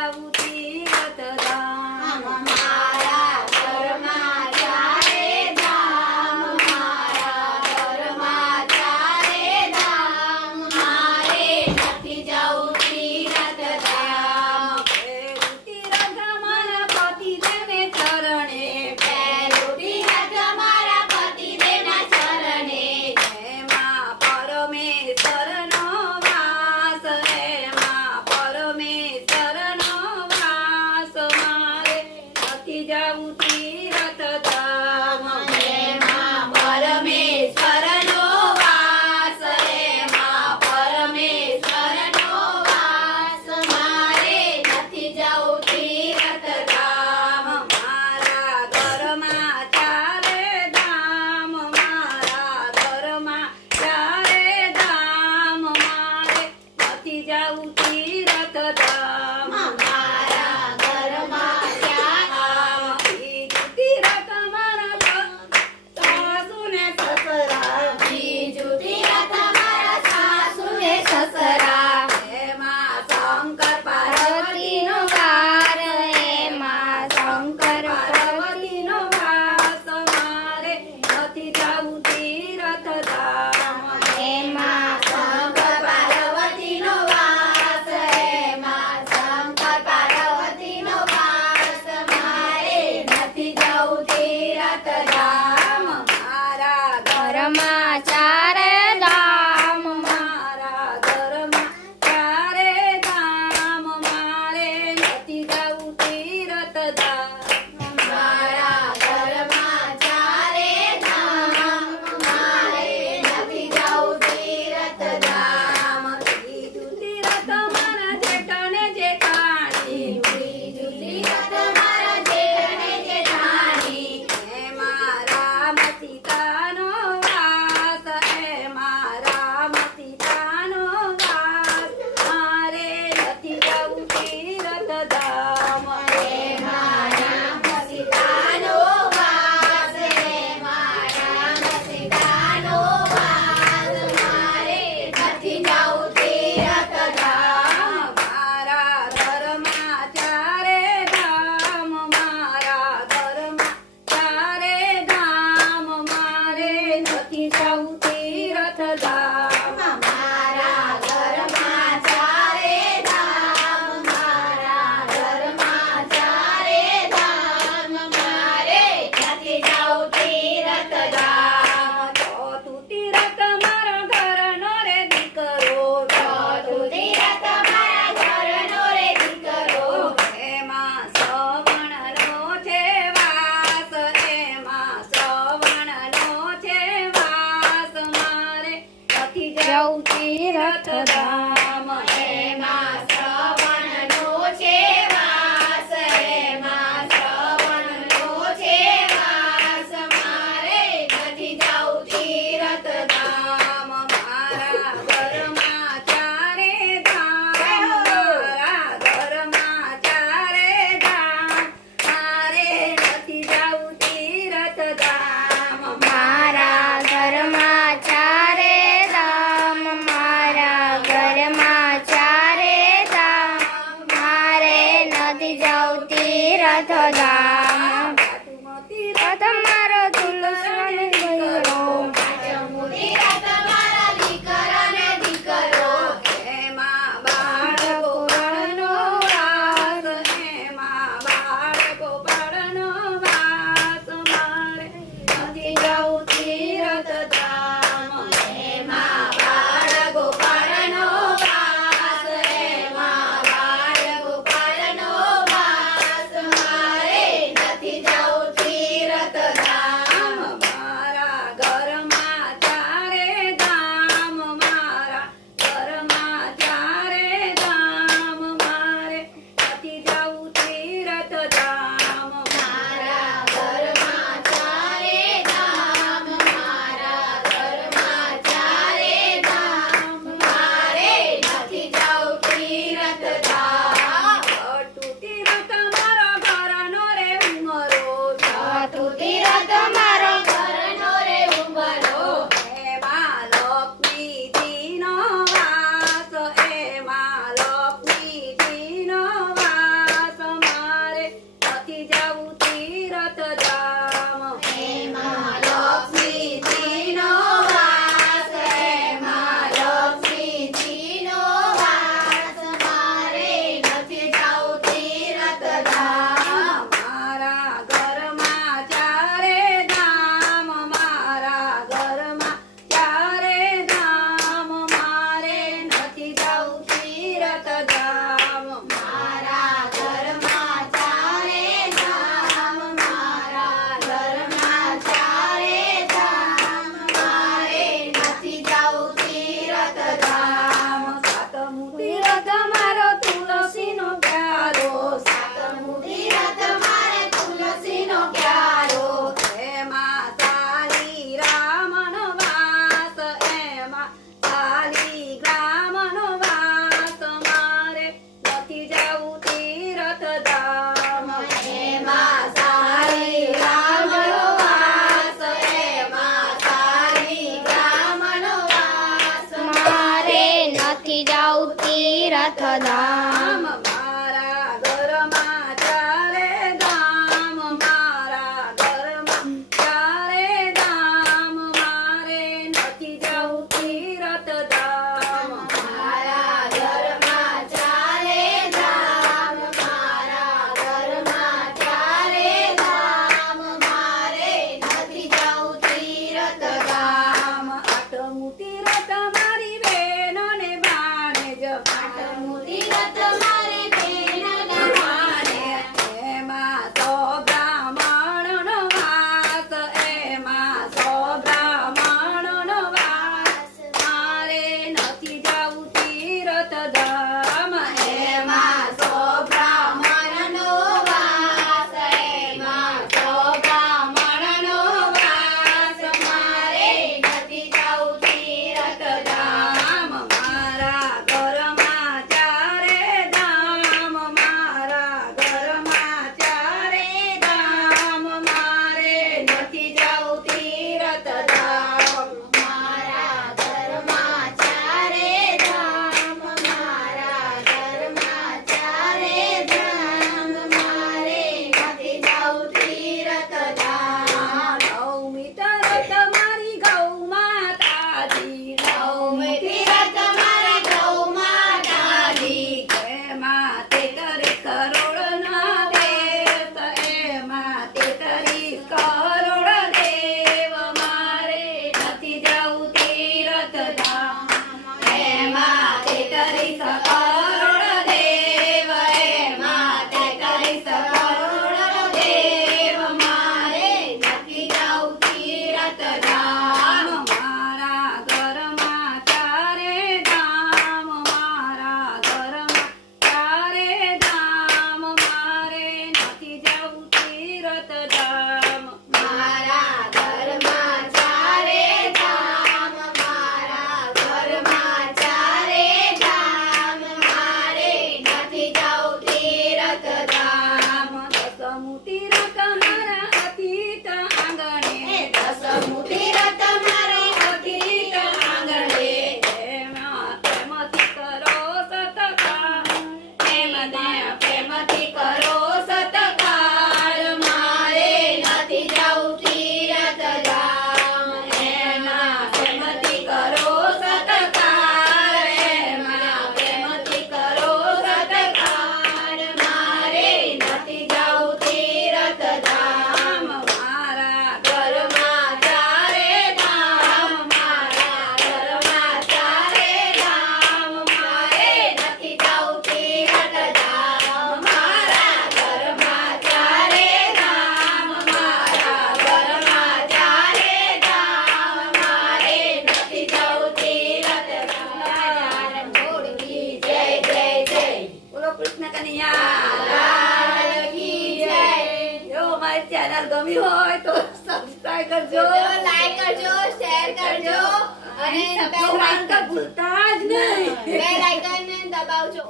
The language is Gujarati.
જાઉં તીર્થધામ મારા ઘરમાં ચારે ધામ મારા ઘરમાં ચારે ધામ મારે નથી જવું તીર્થધામ પહેલું તીર્થ મારા પતિદેવને ચરણે પહેલું તીર્થ મારા પતિદેવના ચરણે એમાં પરમેશ્વરનો વાસ એમાં પરમેશ્વરનો વાસ મારે નથી જાવું તીર્થધામ એમાં પરમેશ્વરનો વાસ એમાં પરમેશ્વરનો વાસ મારે નથી જવું તીર્થધામ મારા ઘરમાં ચારે ધામ મારા ઘરમાં ચારે ધામ મારે નથી જાવું તીર્થધામ મારા ઘરમાં ચાર બીજું તીર્થ મારા સાસુ ને સસરા બીજું તીર્થ મારા સાસુ ને સસરા એમાં શંકર પાર્વતીનો વાર એમાં શંકર પાર્વતીનો વાસ મારે નથી જાવું તીર્થધામ એમાં શંકર પાર્વતીનો વાસ એમાં શંકર પાર્વતીનો વાસ મારે નથી જવું તીર્થધામ મારા ઘરમાં ચારે ધામ મારા ઘરમાં ચારે ધામ મારે નથી જાવું તીર્થધામ મારા ઘરમાં ચારે ધામ મારે નથી જવું તીર્થધામ બીજું તીર્થ મારા જેઠને જેઠાણી બીજું તીર્થ મારા જેઠને જેઠાણી એમાં રામ સીતાનો વાસ એમાં રામ સીતાનો વાસ મારે નથી જાવું તીર્થધામ એમાં રામ સીતાનો વાસ એમાં રામ સીતાનો વાસ મારે નથી જવું તીર્થધામ મારા ઘરમાં ચારે ધામ મારા ઘરમાં ચારે ધામ મારે નથી જાવું તીર્થધામ મારા ઘરમાં ચારે ધામ મારા ઘરમાં ચારે ધામ મારે નથી જવું તીર્થધામ ચોથું તીર્થ મારા ઘરનો રે દીકરો ચોથું તીર્થ મારા ઘરનો રે દીકરો એમાં શ્રવણનો છે વાસ એમાં શ્રવણનો છે વાસ મારે નથી જાવું તીર્થધામ એમાં શ્રવણનો છે વાસ એમાં શ્રવણનો છે વાસ મારે નથી જવું તીર્થધામ મારા ઘરમાં ચારે ધામ મારા ઘરમાં ચારે ધામ મારે નથી જાવું તીર્થધામ મારા ઘરમાં ચારે ધામ મારા ઘરમાં ચારે ધામ મારે નથી જવું તીર્થધામ તીર્થ મારો તુલસી ગયો તીર્થ મારા દીકરાને દીકરો એમાં બાળકો બાળનો વાસ એમાં બાળકો બાળનો વાસ મારે નથી જાવું તીર્થધામ એમાં બાળ ગોપાળનો વાસ એમાં બાળ ગોપાળનો વાસ મારે નથી જવું તીર્થધામ તીરથધામ એમાં સારી ગામનો વાસ, એમાં સારી ગામનો વાસ. મારે નથી જાવું તીરથધામ. મારા ઘરમાં ચારે ધામ મારા ઘરમાં ચારે ધામ મારે નથી જવું તીરથધામ મારા ઘરમાં ચારે ધામ, મારા ઘરમાં ચારે ધામ. મારે નથી જાવું તીરથધામ. આઠમું તીરથ મારી બહેનોને ભાણેજ આઠમું તીરથ મારે બહેનના ભાણે. એમાં સો બ્રાહ્મણનો વાસ એમાં સો બ્રાહ્મણનો વાસ મારે નથી જવું તીરથધામ એમાં સો બ્રાહ્મણનો વાસ, એમાં સો બ્રાહ્મણનો વાસ. મારે નથી જાવું તીરથધામ. મારા ઘરમાં ચારે ધામ મારા ઘરમાં ચારે ધામ મારે નથી જવું તીરથધામ મારા ઘરમાં ચારે ધામ, મારા ઘરમાં ચારે ધામ. મારે નથી જાવું તીરથધામ. નવમી તરત મારી ગૌ માતાજી નવમી તીરથ મારા ગૌ માતાજી. એમાં તેતરી કરોડના દેવ એમાં તેતરી કરોડ દેવ મારે નથી જવું તીરથધામ એમાં તેત્રીસ કરોડ દેવ, એમાં તેત્રીસ કરોડ દેવ. મારે નથી જાવું તીરથધામ. મારા ઘરમાં ચારે ધામ મારા ઘરમાં ચારે ધામ મારે નથી જવું તીરથધામ મારા ઘરમાં ચારે ધામ, મારા ઘરમાં ચારે ધામ. મારે નથી જાવું તીરથધામ. દસમું તીરથ મારા અતીત આંગણે દસમું તીરથ મારે અતીત આંગણે. એમાં પ્રેમથી કરો સત્કાર પ્રેમથી કરો સત્કાર. મારે નથી જાવું તીરથધામ. એમાં પ્રેમથી કરો સત્કાર, એમાં પ્રેમથી કરો સત્કાર. મારે નથી જાવું તીરથધામ. મારા ઘરમાં ચારે ધામ, મારા ઘરમાં ચારે ધામ. મારે નથી જાવું તીરથધામ. મારા ઘરમાં ચારે ધામ, મારા ઘરમાં ચારે ધામ. મારે નથી જાવું તીરથધામ. બોલકી જય જય જય. બોલો કૃષ્ણ કનૈયા લાલ કી જય. જો મારી ચેનલ ગમી હોય તો સબસ્ક્રાઇબ કરજો લાઈક કરજો, શેર કરજો અને ભૂલતા જ નહીં બેલ આઇકન દબાવજો.